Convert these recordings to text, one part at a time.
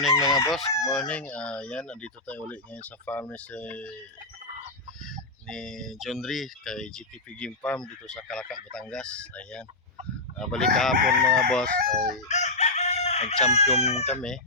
morning mga boss, good morning. Yan, nandito tayo ulit ngayon sa farm ni John Ree kay GTP Game Farm dito sa Calaca, Batangas. Ayan. Balik kahapon mga boss ay nag-champion kami.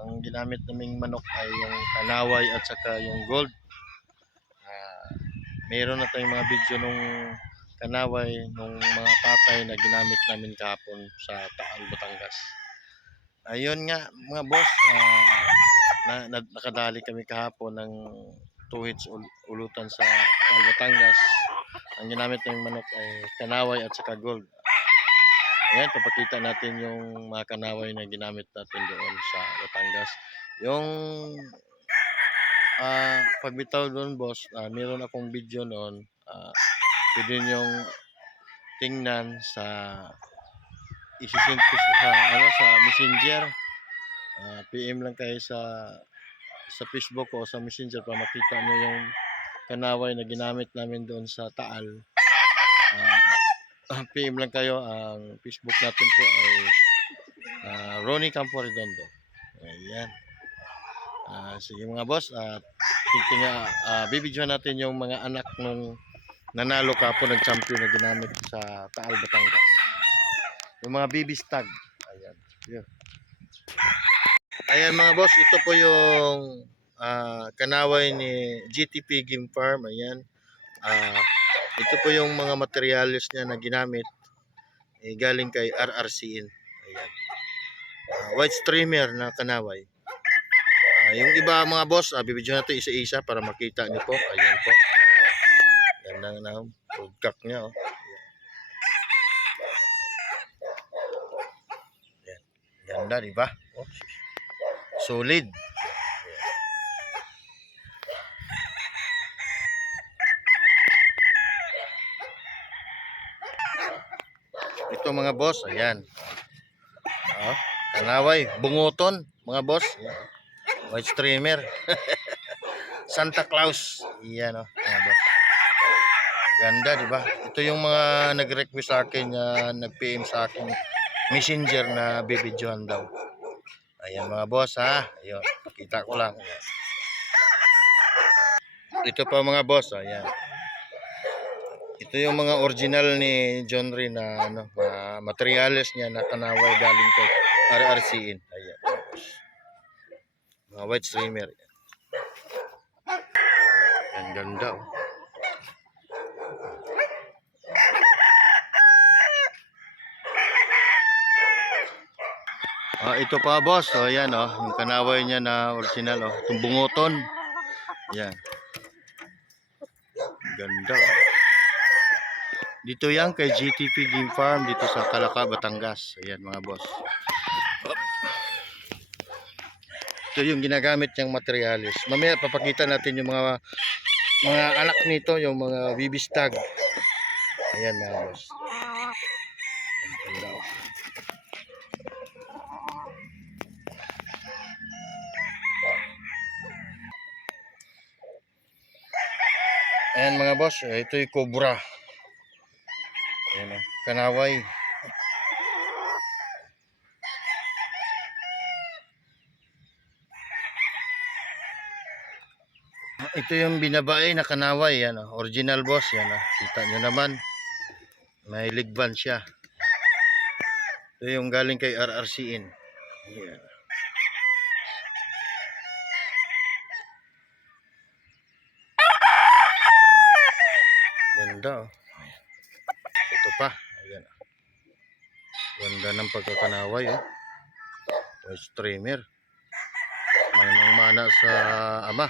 Ang ginamit naming manok ay yung kanaway at saka yung gold. Meron na tayong mga video nung kanaway nung mga tatay na ginamit namin kahapon sa Taal, Batangas. Ayun nga mga boss, nakadali kami kahapon ng 2 hits ulutan sa Taal, Batangas. Ang ginamit ng manok ay kanaway at saka gold. Ayan, papakita natin yung mga kanaway na ginamit natin doon sa Batangas. Yung pagbitaw doon boss, meron akong video noon. Pwede nyong tingnan sa isisend ko sa Messenger. PM lang kayo sa Facebook o sa Messenger para makita nyo yung kanaway na ginamit namin doon sa Taal. PM lang kayo. Ang Facebook natin po ay Ronnie Campo Redondo. Ayan. Sige mga boss, bibidyohan natin yung mga anak nung nanalo kapon ng champion na ginamit sa Taal, Batangas. Yung mga baby stag. Ayan. Yun. Ayan mga boss, ito po yung kanaway ni GTP Game Farm. Ayan. Ito po yung mga materials niya na ginamit. Galing kay RRCN. Ayan. White streamer na kanaway. Yung iba mga boss, bibidyo natin isa-isa para makita niyo po. Ayan po. Ganda na pagkak niya. Oh. Ayan. Ganda, di ba? Oh. Solid. Ito mga boss, ayan. Kanaway, bunguton, mga boss. White streamer. Santa Claus. Iyan mga boss. Ganda, di ba? Ito yung mga nag-request sa akin, nag-PM sa akin Messenger na bibidyohan daw. Ayan mga boss ha. Ayun, pakita ko lang. Ayan. Ito pa mga boss, ayan. Ito yung mga original ni John Ree na materials niya na kanaway galing kay RRCN. Ayan. Mga white streamer. Ang ganda oh. Ito pa boss, ayan yung kanaway niya na original itong bunguton. Ayan. Ganda oh. Dito yan kay GTP Game Farm dito sa Calaca, Batangas. Ayan mga boss. Ito yung ginagamit niyang materials. Mamaya papakita natin yung mga anak nito, yung mga baby stag. Ayan mga boss. Ganda oh. Ayan mga boss, ito yung cobra. Ayan kanaway. Ito yung binabae na kanaway, yan original boss, yan kita nyo naman. May ligban siya. Ito yung galing kay RRCN. Yan. Ganda oh. Ito pa. Ayan. Ganda ng pagkakanaway oh. White streamer. Manang mana sa ama.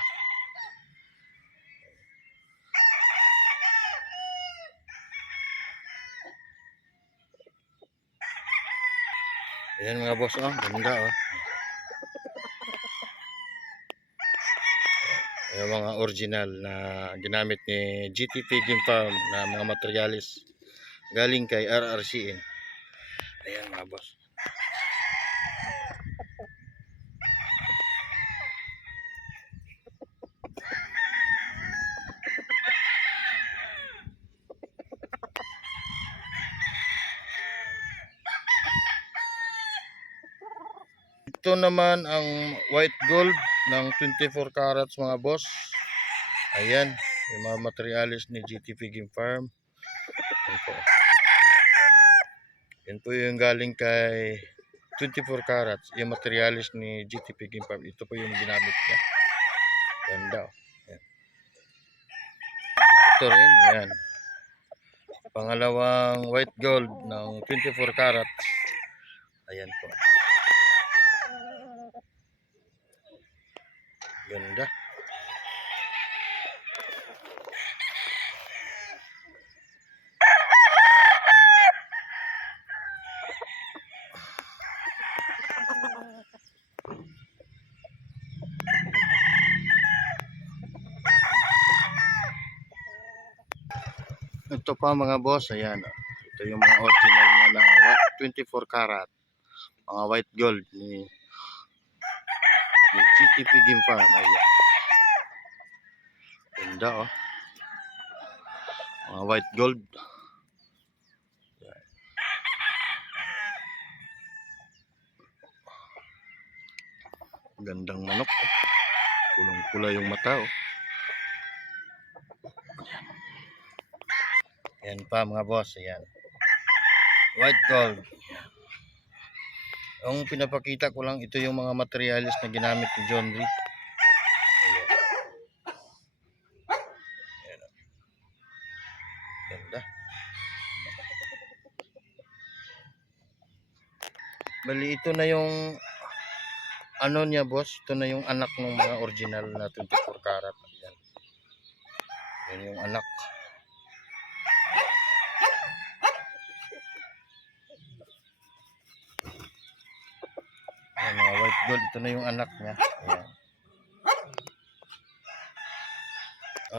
Ayan mga boss oh. Ganda oh. Yung mga original na ginamit ni GTP Game Farm na mga materialis galing kay RRCN. Ayan mga boss. Ito ito naman ang white gold ng 24 carats mga boss. Ayan, yung mga materialis ni GTP Game Farm. Ito. Yan po yung galing kay 24 carats, yung materialis ni GTP Game Farm. Ito po yung ginamit niya. Ganda. Yan. Ito rin, yan. Pangalawang white gold ng 24 carats. Ayan po. Ganda. Ito pa mga boss, ayan. Ito yung mga original na 24 karat. Mga white gold ni GTP Game Farm. Ayan. Ganda oh. Mga white gold. Ayan. Gandang manok. Pulang-pula yung mata oh. Ayan pa mga boss, ayan. White gold. Ang pinapakita ko lang, ito yung mga materialis na ginamit ni John Lee. Ayan. Ayan. Ganda. Bali, ito na yung ano niya boss, ito na yung anak ng mga original na 24 karat. Ayan. Yan yung anak. Ayan, mga white gold, ito na yung anak niya. Ayan.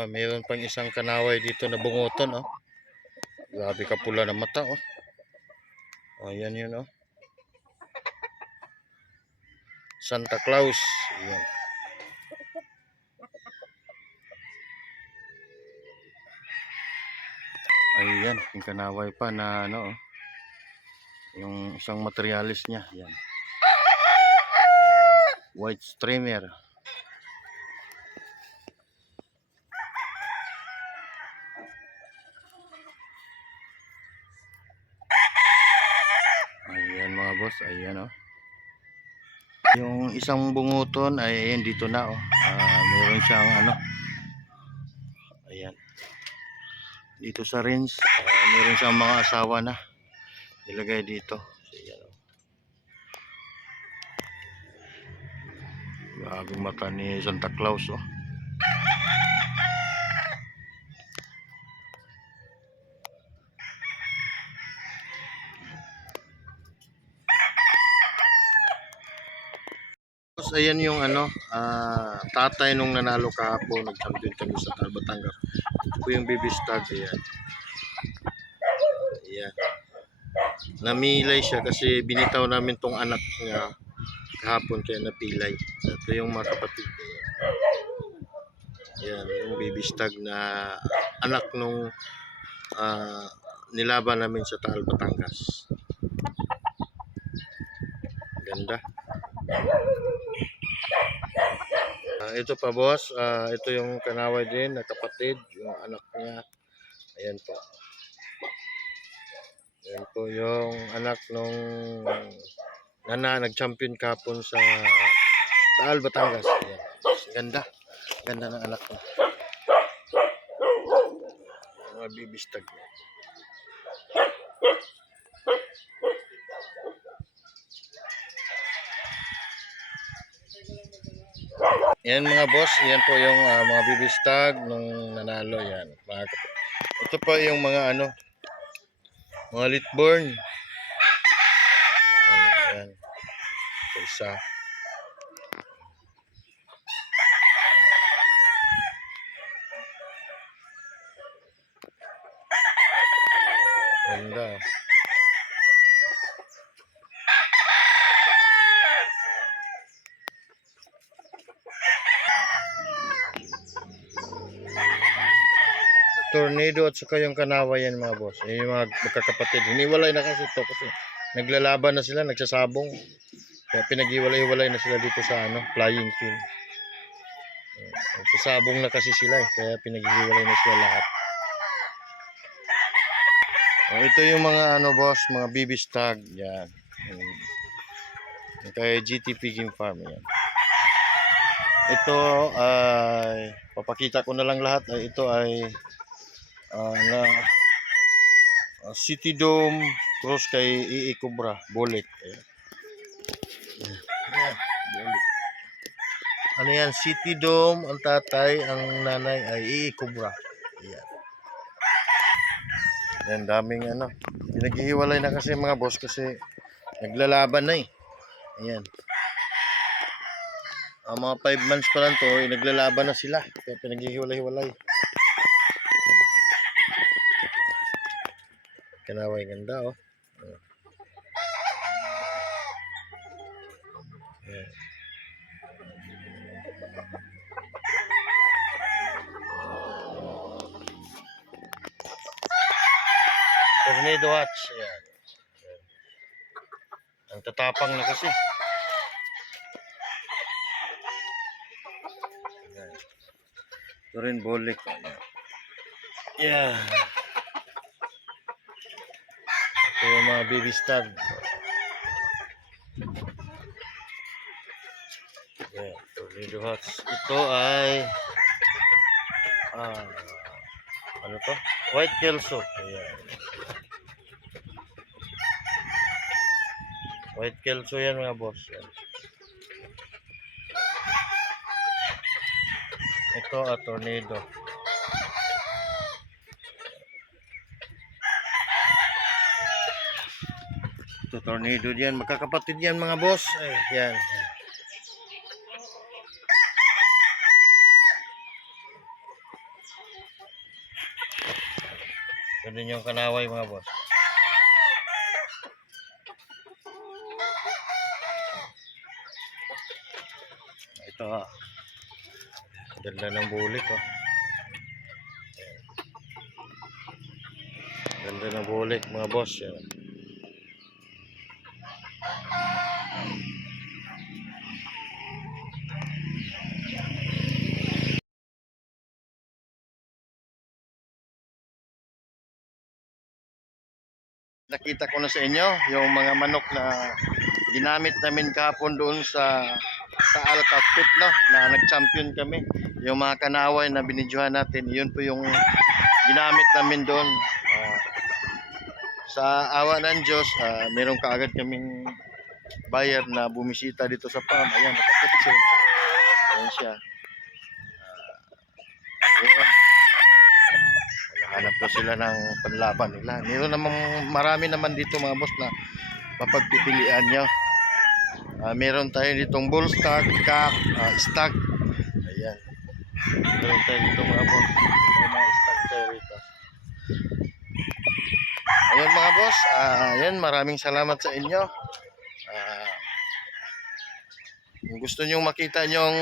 Mayroon pang isang kanaway dito na bunguton oh. Grabe ka pula ng mata oh. Ayan yun oh. Santa Claus. Ayan. Ayan, yung kanaway pa na ano oh. Yung isang materialis niya. Ayan. White streamer. Ayan mga boss, ayan oh. Yung isang bunguton ay ayan dito na oh. Meron siyang ano. Ayan. Dito sa range, meron siyang mga asawa na ilagay dito. Ayan oh. Grabe mata ni Santa Claus oh. Ayan yung ano, tatay nung nanalo kahapon, nag-champion kami sa Batangas. Ito po yung baby stag, ayan. Ayan. Namilay siya kasi binitaw namin tong anak niya kahapon kaya napilay. Ito yung mga kapatid niya. Ayan, yung baby stag na anak nung nilaban namin sa Taal, Batangas. Ganda. Ito pa boss, ito yung kanaway din na kapatid, yung anak niya. Ayan po. Ayan po yung anak nung nag-champion kapon sa Taal, Batangas. Ayan. Ganda. Ganda ng anak niya. Mga bibistag. Yan mga boss, yan po yung mga bibistag nung nanalo yan. Ito pa yung mga ano, mga litborn. Ayan. Ito isa. Ganda. Tornado at saka yung kanawa yan mga boss. Yung mga magkakapatid. Hiniwalay na kasi ito kasi naglalaban na sila, nagsasabong. Kaya pinaghiwalay-hiwalay na sila dito sa flying field. Sabong na kasi sila kaya pinaghiwalay na sila lahat. Ito yung mga boss, mga baby stag yan. Kaya GTP Game Farm yan. Ito ay papakita ko na lang lahat. Ito ay City Dome cross kay EE Cobra Bolik. Ayan. Ano yan, City Dome ang tatay, ang nanay ay EE Cobra. Ayan. Yan, daming pinaghihiwalay na kasi mga boss kasi naglalaban na Ayan. Ang mga 5 months pa lang to, naglalaban na sila. Kaya pinaghihiwalay-hiwalay. Kanaway ganda Ayan. Tornado Hatch. Ayan. Ang tatapang na kasi. Ayan. Ito rin Bolik. Yeah. Ito yung mga baby stag. Ayan. Tornado Hatch. Ito ay ano to? White Kelso. Ayan. White Kelso yan mga boss. Yan. Ito tornado. Ito tornado diyan. Magkakapatid yan mga boss. Ay, yan. Ito din yung kanaway mga boss. Ito ganda ng bulik ganda ng bulik mga boss yan. Nakita ko na sa inyo yung mga manok na ginamit namin kahapon doon sa Alcat Pit na nag-champion kami. Yung mga kanaway na binidyohan natin, yun po yung ginamit namin doon. Sa awa ng Diyos, meron kaagad kaming buyer na bumisita dito sa farm. Ayan, nakakutsi. Ayan siya. Ayan. Hanap ko sila ng panlaban nila. Meron namang marami naman dito mga boss na mapagpipilian nyo. Meron tayo ditong bull stag, cock, stag. Ayan. Meron tayo dito mga boss. May mga stag tayo rito. Ayan mga boss. Ayan, maraming salamat sa inyo. Kung gusto nyo makita yung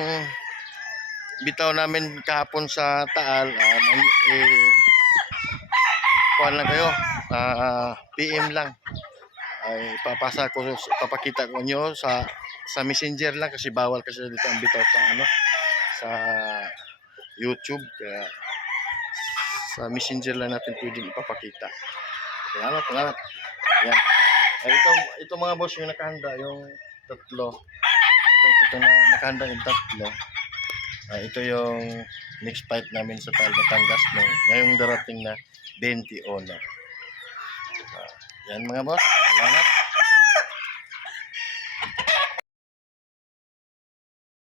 bitaw namin kahapon sa Taal, kuhan lang kayo, PM lang. Ay papakita ko nyo sa Messenger lang kasi bawal kasi dito ang bitaw sa YouTube. Kaya sa Messenger lang natin pwedeng ipapakita. Salamat. Ayan. Ito mga boss yung nakahanda, yung tatlo. Ito na nakahanda yung tatlo. Ito yung next fight namin sa Taal, Batangas ngayong darating na 21. Yan mga boss, salamat.